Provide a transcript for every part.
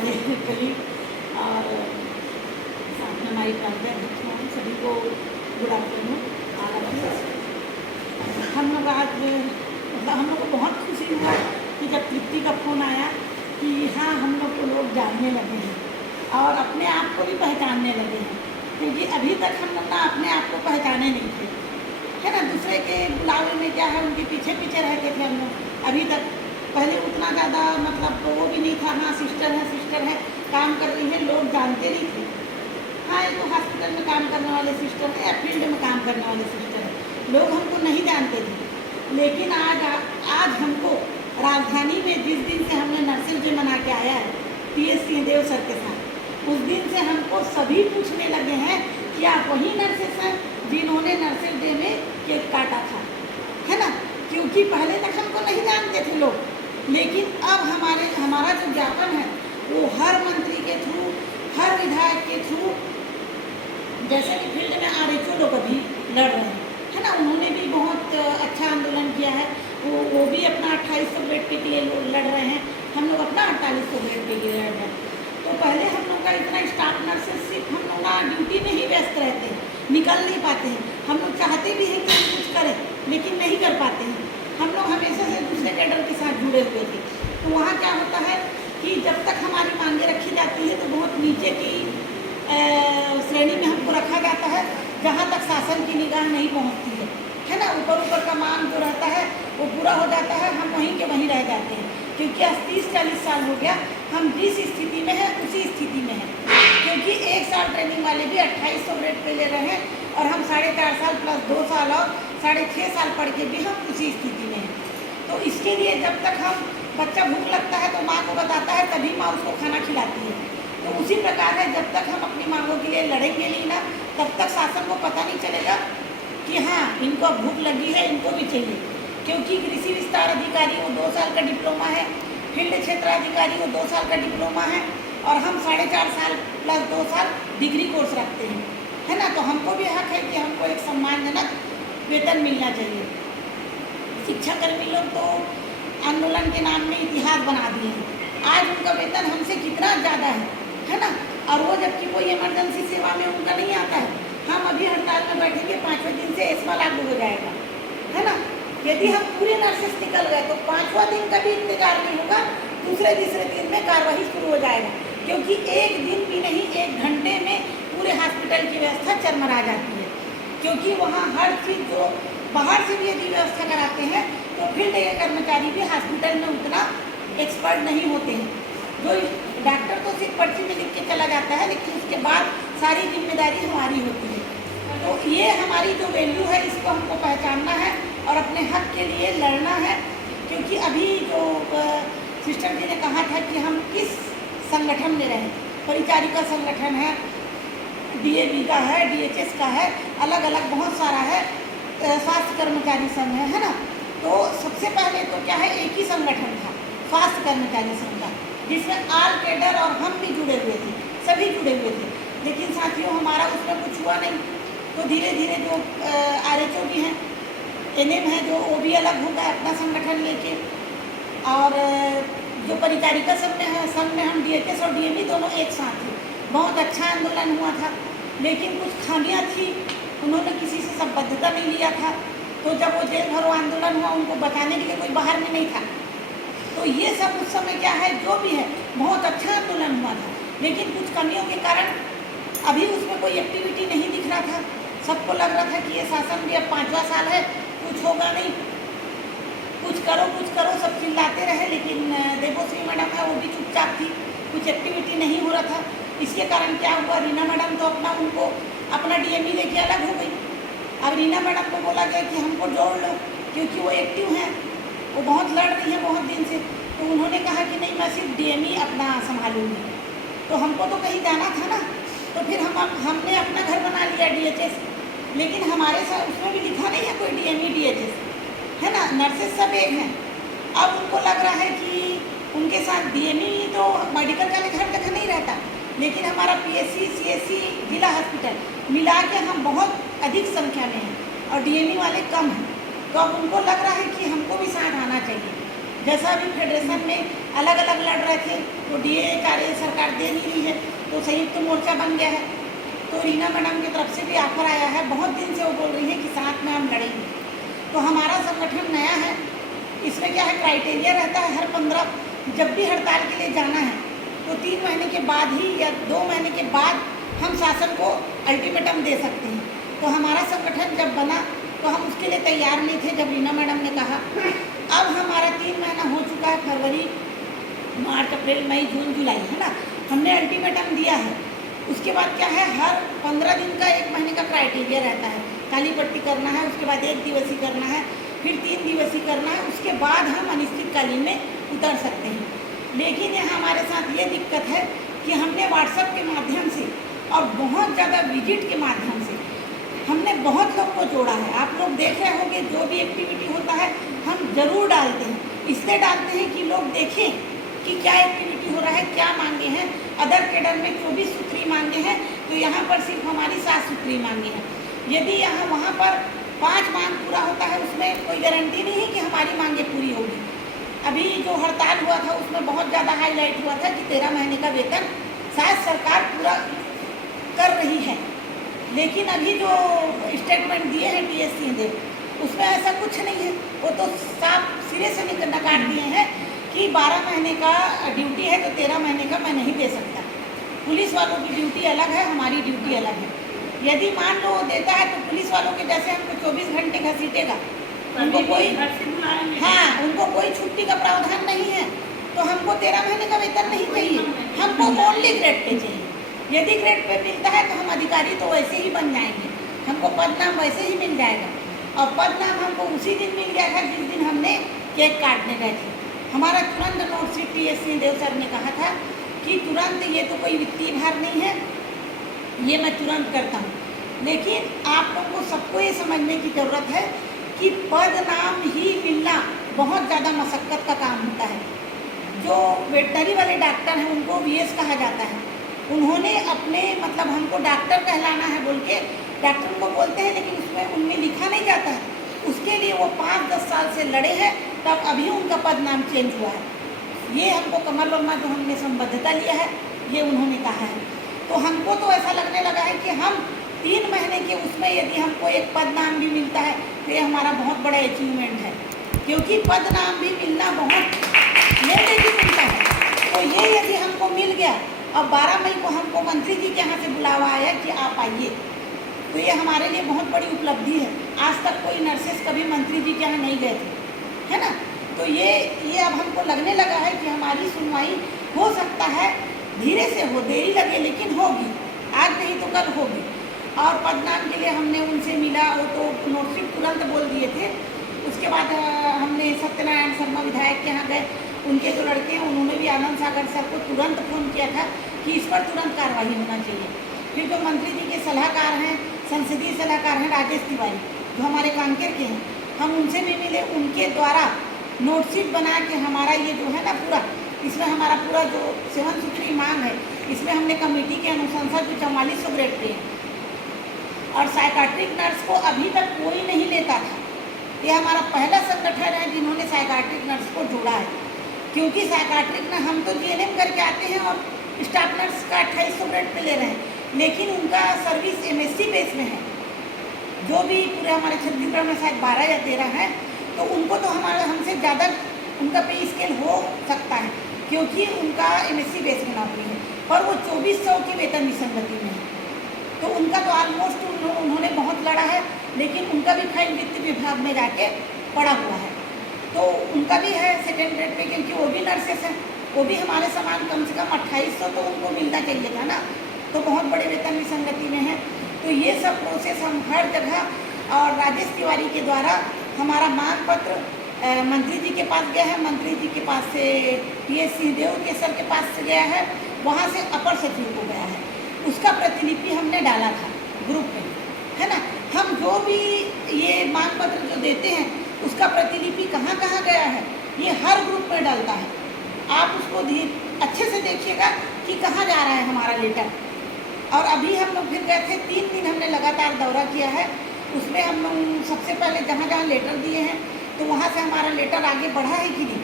हमारे कलीग और साथ में हमारी प्राध्यापक मैम, सभी को गुड आफ्टरनून। हम लोग आज मतलब हम लोग को बहुत खुशी हुआ कि जब तृप्ति का फ़ोन आया कि हाँ हम लोग को लोग जानने लगे हैं और अपने आप को भी पहचानने लगे हैं, क्योंकि अभी तक हम लोग ना अपने आप को पहचाने नहीं थे, है ना। दूसरे के बुलावे में क्या है, उनके पीछे पीछे रहते थे हम लोग अभी तक। पहले उतना ज़्यादा मतलब तो वो भी नहीं था, हाँ सिस्टर है काम कर रही है, लोग जानते नहीं थे। हाँ ये तो हॉस्पिटल में काम करने वाले सिस्टर है या फील्ड में काम करने वाले सिस्टर है, लोग हमको नहीं जानते थे। लेकिन आज हमको राजधानी में जिस दिन से हमने नर्सिंग डे मना के आया है PS सिंहदेव सर के साथ, उस दिन से हमको सभी पूछने लगे हैं कि आप वही नर्सेस हैं जिन्होंने नर्सिंग डे में केक काटा था, है ना। क्योंकि पहले तक हमको नहीं जानते थे लोग, लेकिन अब हमारा जो ज्ञापन है वो हर मंत्री के थ्रू, हर विधायक के थ्रू, जैसे कि फील्ड में RHO लोग अभी लड़ रहे हैं, है ना, उन्होंने भी बहुत अच्छा आंदोलन किया है। वो भी अपना 2800 बेड के लिए लड़ रहे हैं, हम लोग अपना 4800 बेड के लिए लड़ रहे हैं। तो पहले हम लोग का इतना स्टाफ नर्सेस सिर्फ हम लोग ना ड्यूटी में ही व्यस्त रहते हैं, निकल नहीं पाते हैं। हम लोग चाहते भी हैं कि हम कुछ करें लेकिन नहीं कर पाते हैं। हम लोग हमेशा से दूसरे कैडर के साथ जुड़े हुए थे। तो वहाँ क्या होता है कि जब तक हमारी मांगें रखी जाती है तो बहुत नीचे की श्रेणी में हमको रखा जाता है, जहाँ तक शासन की निगाह नहीं पहुँचती है ना। ऊपर का मांग जो रहता है वो पूरा हो जाता है, हम वहीं के वहीं रह जाते हैं। क्योंकि आज 30-40 साल हो गया, हम जिस स्थिति में हैं उसी स्थिति में हैं। क्योंकि 1 साल ट्रेनिंग वाले भी 2800 रेट पे ले रहे हैं और हम 4.5 साल प्लस 2 साल और 6.5 साल पढ़ के भी हम उसी स्थिति में हैं। तो इसके लिए जब तक हम बच्चा भूख लगता है तो माँ को बताता है, तभी माँ उसको खाना खिलाती है। तो उसी प्रकार है, जब तक हम अपनी मांगों के लिए लड़ेंगे नहीं ना, तब तक शासन को पता नहीं चलेगा कि हाँ इनको भूख लगी है, इनको भी चाहिए। क्योंकि कृषि विस्तार अधिकारी वो 2 साल का डिप्लोमा है, फील्ड क्षेत्राधिकारी वो 2 साल का डिप्लोमा है और हम 4.5 साल प्लस 2 साल डिग्री कोर्स रखते हैं, है ना। तो हमको भी हक है कि हमको एक सम्मानजनक वेतन मिलना चाहिए। शिक्षाकर्मी लोग तो आंदोलन के नाम में इतिहास बना दिए हैं, आज उनका वेतन हमसे कितना ज़्यादा है ना। और वो जबकि कोई इमरजेंसी सेवा में उनका नहीं आता है। हम अभी हड़ताल में बैठेंगे, 5वें दिन से एस्मा लागू हो जाएगा, है ना। यदि हम पूरे नर्सेस निकल गए तो 5वां दिन का भी इंतजार नहीं होगा, दूसरे तीसरे दिन में कार्रवाई शुरू हो जाएगा। क्योंकि एक दिन भी नहीं, 1 घंटे में पूरे हॉस्पिटल की व्यवस्था चरमरा जाती है। क्योंकि वहाँ हर चीज़ जो बाहर से भी यदि व्यवस्था कराते हैं तो फील्ड के कर्मचारी भी हॉस्पिटल में उतना एक्सपर्ट नहीं होते हैं। जो डॉक्टर तो सिर्फ पर्ची में लिख के चला जाता है, लेकिन उसके बाद सारी जिम्मेदारी हमारी होती है। तो ये हमारी जो वैल्यू है इसको हमको पहचानना है और अपने हक के लिए लड़ना है। क्योंकि अभी जो सिस्टर जी ने कहा था कि हम किस संगठन में रहें, परिचारिका संगठन है, DAV का है, DHS का है, अलग अलग बहुत सारा है, स्वास्थ्य कर्मचारी संघ है ना। तो सबसे पहले तो क्या है, एक ही संगठन था स्वास्थ्य कर्मचारी संघ का, जिसमें ऑल कैडर और हम भी जुड़े हुए थे, सभी जुड़े हुए थे। लेकिन साथियों हमारा उसमें कुछ हुआ नहीं। तो धीरे धीरे जो RHO भी हैं, NM है जो, वो भी अलग हो गए अपना संगठन लेके। और जो परिचारिका संघ में है, संघ में हम DHS और DME दोनों एक साथ थे। बहुत अच्छा आंदोलन हुआ था, लेकिन कुछ खामियां थी, उन्होंने किसी से संबद्धता नहीं लिया था। तो जब वो जेल भरो आंदोलन हुआ, उनको बचाने के लिए कोई बाहर में नहीं था। तो ये सब उस समय क्या है, जो भी है बहुत अच्छा आंदोलन हुआ था, लेकिन कुछ कमियों के कारण अभी उसमें कोई एक्टिविटी नहीं दिख रहा था। सबको लग रहा था कि ये शासन भी अब 5वां साल है, कुछ होगा नहीं, कुछ करो सब चिल्लाते रहे। लेकिन देवोश्री मैडम है वो भी चुपचाप थी, कुछ एक्टिविटी नहीं हो रहा था। इसके कारण क्या हुआ, रीना मैडम तो अपना DME लेके अलग हो गई। अब रीना मैडम को बोला गया कि हमको जोड़ लो, क्योंकि वो एक्टिव हैं, वो बहुत लड़ रही है बहुत दिन से। तो उन्होंने कहा कि नहीं, मैं सिर्फ DME अपना संभालूंगी। तो हमको तो कहीं जाना था ना, तो फिर हमने अपना घर बना लिया DHS। लेकिन हमारे साथ उसमें भी लिखा नहीं है कोई DME DHS, है ना, नर्सेस सब एक हैं। अब उनको लग रहा है कि उनके साथ DME तो मेडिकल कॉलेज हर जगह नहीं रहता, लेकिन हमारा PSC CSC जिला हॉस्पिटल मिला के हम बहुत अधिक संख्या में हैं और DME वाले कम हैं। तो अब उनको लग रहा है कि हमको भी साथ आना चाहिए। जैसा अभी फेडरेशन में अलग अलग लड़ रहे थे तो डीए कार्य सरकार दे नहीं रही है, तो संयुक्त मोर्चा बन गया है। तो रीना मैडम की तरफ से भी ऑफर आया है, बहुत दिन से वो बोल रही है कि साथ में हम लड़ेंगे। तो हमारा संगठन नया है, इसमें क्या है क्राइटेरिया रहता है, हर 15 जब भी हड़ताल के लिए जाना है तो 3 महीने के बाद ही या 2 महीने के बाद हम शासन को अल्टीमेटम दे सकते हैं। तो हमारा संगठन जब बना तो हम उसके लिए तैयार नहीं थे। जब रीना मैडम ने कहा, अब हमारा 3 महीना हो चुका है, फरवरी, मार्च, अप्रैल, मई, जून, जुलाई, है ना, हमने अल्टीमेटम दिया है। उसके बाद क्या है, हर 15 दिन का 1 महीने का क्राइटेरिया रहता है, काली पट्टी करना है, उसके बाद 1 दिवसीय करना है, फिर 3 दिवसीय करना है, उसके बाद हम अनिश्चितकालीन में उतर सकते हैं। लेकिन यहाँ हमारे साथ ये दिक्कत है कि हमने व्हाट्सएप के माध्यम से और बहुत ज़्यादा विजिट के माध्यम से हमने बहुत लोग को जोड़ा है। आप लोग देख रहे होंगे जो भी एक्टिविटी होता है हम ज़रूर डालते हैं, इसलिए डालते हैं कि लोग देखें कि क्या एक्टिविटी हो रहा है, क्या मांगे हैं। अदर कैडर में 24 सूत्री मांगे हैं, तो यहाँ पर सिर्फ हमारी 7 सूत्री मांगे हैं। यदि यहाँ वहाँ पर 5 मांग पूरा होता है, उसमें कोई गारंटी नहीं है कि हमारी मांगे पूरी होगी। अभी जो हड़ताल हुआ था उसमें बहुत ज़्यादा हाईलाइट हुआ था कि 13 महीने का वेतन शायद सरकार पूरा कर रही है, लेकिन अभी जो स्टेटमेंट दिए हैं टीएससी ने उसमें ऐसा कुछ नहीं है। वो तो साफ सिरे से नकार दिए हैं कि 12 महीने का ड्यूटी है तो 13 महीने का मैं नहीं दे सकता। पुलिस वालों की ड्यूटी अलग है, हमारी ड्यूटी अलग है। यदि मान लो वो देता है तो पुलिस वालों के जैसे हमको 24 घंटे घसीटेगा, उनको कोई उनको कोई छुट्टी का प्रावधान नहीं है, तो हमको 13 महीने का वेतन नहीं चाहिए, हमको ओनली ग्रेड पे चाहिए। यदि ग्रेड पे मिलता है तो हम अधिकारी तो वैसे ही बन जाएंगे, हमको पद नाम वैसे ही मिल जाएगा। और पद नाम हमको उसी दिन मिल गया था जिस दिन हमने केक काटने गए थे। हमारा तुरंत नोटशीट टीएससी देव सर ने कहा था कि तुरंत, ये तो कोई वित्तीय भार नहीं है, ये मैं तुरंत करता हूँ। लेकिन आप लोगों को सबको ये समझने की ज़रूरत है कि पद नाम ही मिलना बहुत ज़्यादा मशक्क़त का काम होता है। जो वेटनरी वाले डॉक्टर हैं उनको वीएस कहा जाता है, उन्होंने अपने मतलब हमको डॉक्टर कहलाना है बोल के डॉक्टर को बोलते हैं, लेकिन उसमें उनमें लिखा नहीं जाता है। उसके लिए वो 5-10 साल से लड़े हैं, तब अभी उनका पद नाम चेंज हुआ है। ये हमको कमल वर्मा जो हमने संबद्धता लिया है ये उन्होंने कहा है। तो हमको तो ऐसा लगने लगा है कि हम 3 महीने के उसमें यदि हमको एक पद नाम भी मिलता है तो ये हमारा बहुत बड़ा अचीवमेंट है, क्योंकि पद नाम भी मिलना बहुत लेट ही मिलता है। तो ये यदि हमको मिल गया, अब 12 मई को हमको मंत्री जी के यहाँ से बुलावा आया कि आप आइए, तो ये हमारे लिए बहुत बड़ी उपलब्धि है। आज तक कोई नर्सेस कभी मंत्री जी के यहाँ नहीं गए थे, है ना। तो ये अब हमको लगने लगा है कि हमारी सुनवाई हो सकता है धीरे से हो, देरी लगे लेकिन होगी, आज नहीं तो कल होगी। और पदनाम के लिए हमने उनसे मिला, वो तो नोटशीट तुरंत बोल दिए थे। उसके बाद हमने सत्यनारायण शर्मा विधायक के यहाँ गए, उनके जो लड़के हैं उन्होंने भी आनंद सागर सर को तुरंत फ़ोन किया था कि इस पर तुरंत कार्रवाई होना चाहिए। फिर जो मंत्री जी के सलाहकार हैं, संसदीय सलाहकार हैं राजेश तिवारी, जो हमारे कांकेर के हैं, हम उनसे भी मिले। उनके द्वारा नोटशीट बना के हमारा ये जो है ना पूरा, इसमें हमारा पूरा जो 7 सूत्री मांग है, इसमें हमने कमेटी के अनुशंसा जो 4400 ग्रेड पे है। और साइकाट्रिक नर्स को अभी तक कोई नहीं लेता था। ये हमारा पहला संगठन है जिन्होंने साइकाट्रिक नर्स को जोड़ा है, क्योंकि साइकाट्रिक न हम तो जीएनएम करके आते हैं और स्टाफ नर्स का 2800 ग्रेड पे ले रहे हैं, लेकिन उनका सर्विस एमएससी बेस में है। जो भी पूरे हमारे छत्तीसगढ़ में शायद 12 या 13 है, तो उनको तो हमारे हमसे ज़्यादा उनका पे स्केल हो सकता है, क्योंकि उनका एमएससी बेस में नौकरी है, पर वो 2400 की वेतन विसंगति में है। तो उनका तो ऑलमोस्ट उन्होंने बहुत लड़ा है, लेकिन उनका भी फाइल वित्त विभाग में जाके पड़ा हुआ है। तो उनका भी है सेकेंड ग्रेड पे, क्योंकि वो भी नर्सेस हैं, वो भी हमारे समान कम से कम 2800 तो उनको मिलना चाहिए था ना। तो बहुत बड़े वेतन विसंगति में है। तो ये सब प्रोसेस हम हर जगह, और राजेश तिवारी के द्वारा हमारा मांग पत्र मंत्री जी के पास गया है, मंत्री जी के पास से PS सिंहदेव के सर के पास से गया है, वहाँ से अपर सचिव को गया है। उसका प्रतिलिपि हमने डाला था ग्रुप में, है ना। हम जो भी ये मांग पत्र जो देते हैं उसका प्रतिलिपि कहाँ कहाँ गया है ये हर ग्रुप में डालता है। आप उसको अच्छे से देखिएगा कि कहाँ जा रहा है हमारा लेटर। और अभी हम लोग फिर गए थे, 3 दिन हमने लगातार दौरा किया है। उसमें हम लोग सबसे पहले जहाँ जहाँ लेटर दिए हैं तो वहाँ से हमारा लेटर आगे बढ़ा है कि नहीं,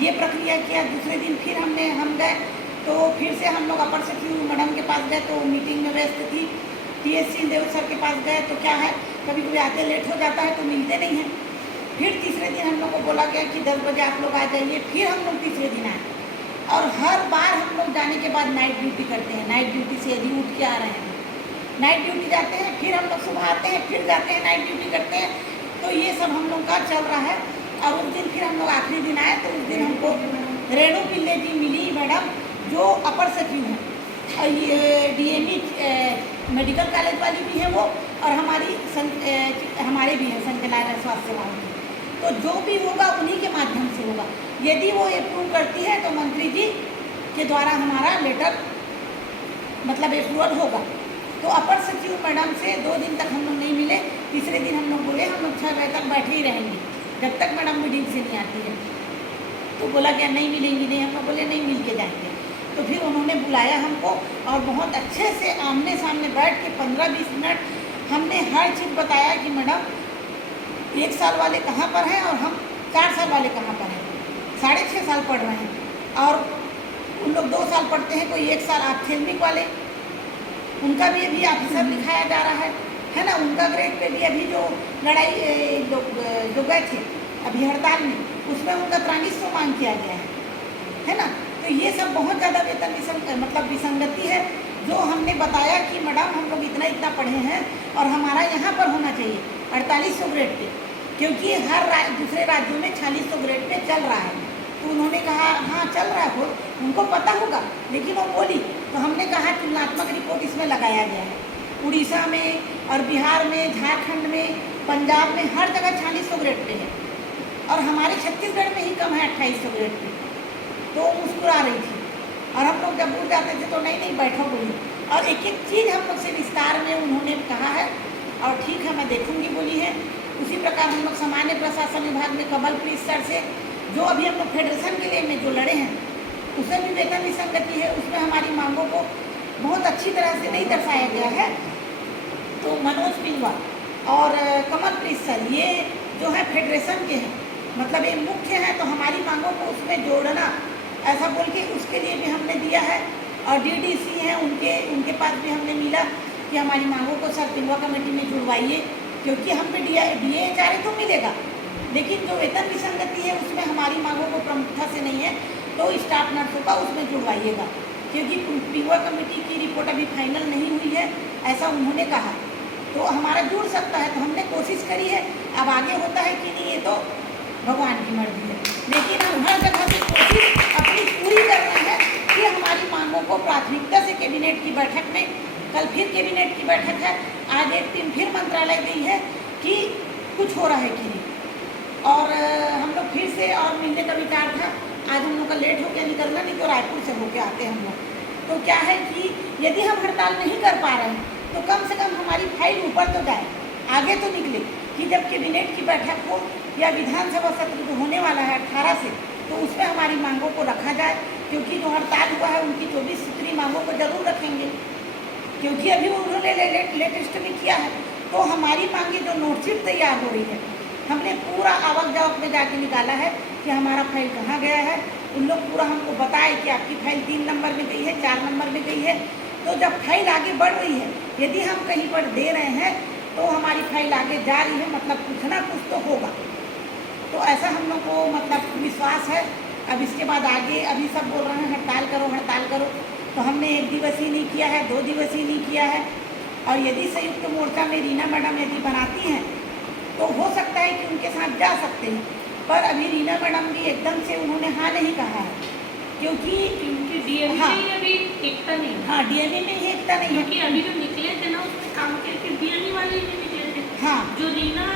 ये प्रक्रिया किया। दूसरे दिन फिर हम गए, तो फिर से हम लोग अपर सचिव मैडम के पास गए, तो मीटिंग में व्यस्त थी। TSC देव सर के पास गए, तो क्या है कभी कभी आते लेट हो जाता है तो मिलते नहीं हैं। फिर तीसरे दिन हम लोग को बोला गया कि 10 बजे आप लोग आ जाइए। फिर हम लोग तीसरे दिन आए, और हर बार हम लोग जाने के बाद नाइट ड्यूटी करते हैं। नाइट ड्यूटी से यदि उठ के आ रहे हैं, नाइट ड्यूटी जाते हैं, फिर हम लोग सुबह आते हैं, फिर जाते हैं, नाइट ड्यूटी करते हैं। तो ये सब हम लोग का चल रहा है। और उस दिन फिर हम लोग आखिरी दिन आए, तो उस दिन हमको रेणु पिल्ले जी मिली मैडम, जो अपर सचिव हैं, और ये DME मेडिकल कॉलेज वाली भी है वो, और हमारे भी हैं संचालय स्वास्थ्य सेवाओं की। तो जो भी होगा उन्हीं के माध्यम से होगा। यदि वो अप्रूव करती है तो मंत्री जी के द्वारा हमारा लेटर मतलब अप्रूवल होगा। तो अपर सचिव मैडम से 2 दिन तक हम लोग नहीं मिले। तीसरे दिन हम लोग बोले हम लोग 6 बजे तक बैठे ही रहेंगे जब तक मैडम मीटिंग से नहीं आती है। तो बोला क्या नहीं मिलेंगी, नहीं। हम लोग बोले नहीं, मिल के जाएंगे। तो फिर उन्होंने बुलाया हमको, और बहुत अच्छे से आमने सामने बैठ के 15-20 मिनट हमने हर चीज़ बताया कि मैडम 1 साल वाले कहाँ पर हैं और हम 4 साल वाले कहाँ पर हैं। 6.5 साल पढ़ रहे हैं, और उन लोग 2 साल पढ़ते हैं, कोई 1 साल आर्थिक वाले, उनका भी अभी ऑफिसर दिखाया जा रहा है ना। उनका ग्रेड पे भी अभी जो लड़ाई जो गए थे अभी हड़ताल में, उसमें उनका 4300 मांग किया गया है ना। तो ये सब बहुत ज़्यादा वेतन मतलब विसंगति है, जो हमने बताया कि मैडम हम लोग इतना पढ़े हैं और हमारा यहाँ पर होना चाहिए 4800 ग्रेड पे, क्योंकि हर दूसरे राज्यों में 4600 ग्रेड पे चल रहा है। तो उन्होंने कहा हाँ चल रहा है, उनको पता होगा, लेकिन वो बोली। तो हमने कहा तुलनात्मक रिपोर्ट इसमें लगाया गया है। उड़ीसा में और बिहार में, झारखंड में, पंजाब में, हर जगह 4600 ग्रेड पे है, और हमारे छत्तीसगढ़ में ही कम है 2800 ग्रेड पे। तो मुस्कुरा रही थी, और हम लोग जब उठ जाते थे तो नहीं बैठो बोली, और एक एक चीज़ हम लोग से विस्तार में उन्होंने कहा है, और ठीक है मैं देखूंगी बोली है। उसी प्रकार हम लोग सामान्य प्रशासन विभाग में कमलप्रीत सर से, जो अभी हम लोग फेडरेशन के लिए में जो लड़े हैं, उसमें भी वेतन विसंगति है। उसमें हमारी मांगों को बहुत अच्छी तरह से नहीं दर्शाया गया है। तो मनोज पिलवा और कमलप्रीत सर, ये जो है फेडरेशन के हैं, मतलब ये मुख्य है, तो हमारी मांगों को उसमें जोड़ना ऐसा बोल के उसके लिए भी हमने दिया है। और DDC हैं, उनके पास भी हमने मिला कि हमारी मांगों को सर पिलवा कमेटी में जुड़वाइए, क्योंकि हम पे DA तो मिलेगा, लेकिन जो वेतन विसंगति है उसमें हमारी मांगों को प्रमुखता से नहीं है, तो स्टाफ नर्सों का उसमें जुड़वाइएगा, क्योंकि पिलवा कमेटी की रिपोर्ट अभी फाइनल नहीं हुई है, ऐसा उन्होंने कहा। तो हमारा जुड़ सकता है, तो हमने कोशिश करी है। अब आगे होता है कि नहीं ये तो भगवान की मर्जी है, लेकिन हम हर जगह से कोशिश अपनी पूरी कर रहे हैं कि हमारी मांगों को प्राथमिकता से कैबिनेट की बैठक में, कल फिर कैबिनेट की बैठक है, आज एक दिन फिर मंत्रालय गई है कि कुछ हो रहा है कि नहीं। और हम लोग फिर से और मिलने का विचार था। आज हम लोग का लेट हो गया निकलना, नहीं तो रायपुर से होके आते हम लोग। तो क्या है कि यदि हम हड़ताल नहीं कर पा रहे हैं तो कम से कम हमारी फाइल ऊपर तो जाए, आगे तो निकले, कि जब कैबिनेट की बैठक हो या विधानसभा सत्र जो होने वाला है 18 से, तो उसमें हमारी मांगों को रखा जाए। क्योंकि जो हड़ताल हुआ है उनकी 24 सूत्री मांगों को जरूर रखेंगे, क्योंकि अभी उन्होंने लेटेस्ट में किया है। तो हमारी मांगे जो नोटशीट तैयार हो रही है, हमने पूरा आवक जावक में जाके निकाला है कि हमारा फाइल कहाँ गया है। उन लोग पूरा हमको बताए कि आपकी फाइल 3 नंबर में गई है, 4 नंबर में गई है। तो जब फाइल आगे बढ़ रही है, यदि हम कहीं पर दे रहे हैं तो हमारी फाइल आगे जा रही है, मतलब कुछ ना कुछ तो होगा। तो ऐसा हम लोग को मतलब विश्वास है। अब इसके बाद आगे अभी सब बोल रहे हैं हड़ताल करो हड़ताल करो, तो हमने 1 दिवसीय नहीं किया है, 2 दिवसीय नहीं किया है। और यदि संयुक्त मोर्चा में रीना मैडम यदि बनाती हैं तो हो सकता है कि उनके साथ जा सकते हैं, पर अभी रीना मैडम भी एकदम से उन्होंने हाँ नहीं कहा है, क्योंकि DME हाँ, में अभी एकता नहीं है। हाँ DME में ही एकता नहीं है, क्योंकि अभी जो निकले थे ना उसमें काम करके DME वाले भी निकले थे। हाँ जो रीना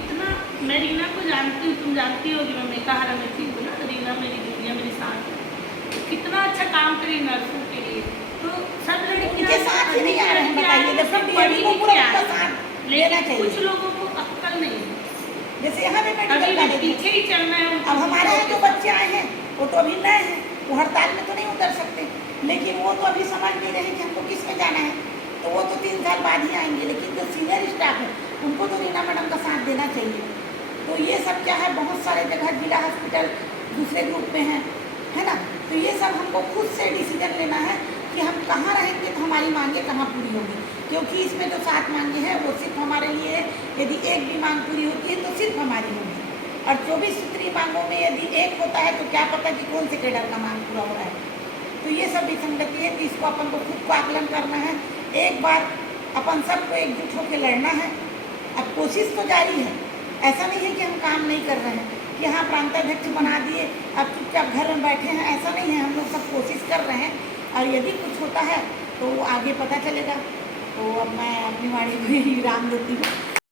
इतना, मैं रीना को जानती हूँ, तुम जानती होगी, मैं कहा मैं थी ना, रीना मेरी दीदी है, मेरी साथ है, कितना अच्छा काम करी नर्सों के लिए। तो सब उनके साथ ही नहीं आ रहे हैं, बताइए, जब DME को पूरा उनका साथ लेना चाहिए। कुछ लोगों को अक्कल नहीं है, जैसे यहाँ पे मेडिकल अभी कॉलेज पीछे ही चलना है। अब हमारे यहाँ जो बच्चे आए हैं वो तो अभी नए हैं, वो हड़ताल में तो नहीं उतर सकते, लेकिन वो तो अभी समझ नहीं रहे कि हमको किस में जाना है, तो वो तो 3 साल बाद ही आएंगे। लेकिन जो सीनियर स्टाफ है उनको तो रीना मैडम का साथ देना चाहिए। तो ये सब क्या है, बहुत सारे जगह जिला हॉस्पिटल दूसरे ग्रुप में हैं, है ना। तो ये सब हमको खुद से डिसीजन लेना है कि हम कहाँ रहेंगे तो हमारी मांगें कहाँ पूरी होगी, क्योंकि इसमें जो 7 मांगें हैं वो सिर्फ हमारे लिए है। यदि एक भी मांग पूरी होती है तो सिर्फ हमारी होगी, और 24 सूत्री मांगों में यदि एक होता है तो क्या पता कि कौन से कैडर का मांग पूरा हो रहा है। तो ये सब विसंगति है कि इसको अपन को खुद को आकलन करना है। एक बार अपन सबको एकजुट होकर लड़ना है। अब कोशिश तो जारी है, ऐसा नहीं है कि हम काम नहीं कर रहे हैं कि हाँ प्रांताध्यक्ष बना दिए अब चुपचाप घर में बैठे हैं, ऐसा नहीं है। हम लोग सब कोशिश कर रहे हैं, और यदि कुछ होता है तो आगे पता चलेगा। तो अब मैं अपनी वाणी को ही विराम देती हूँ।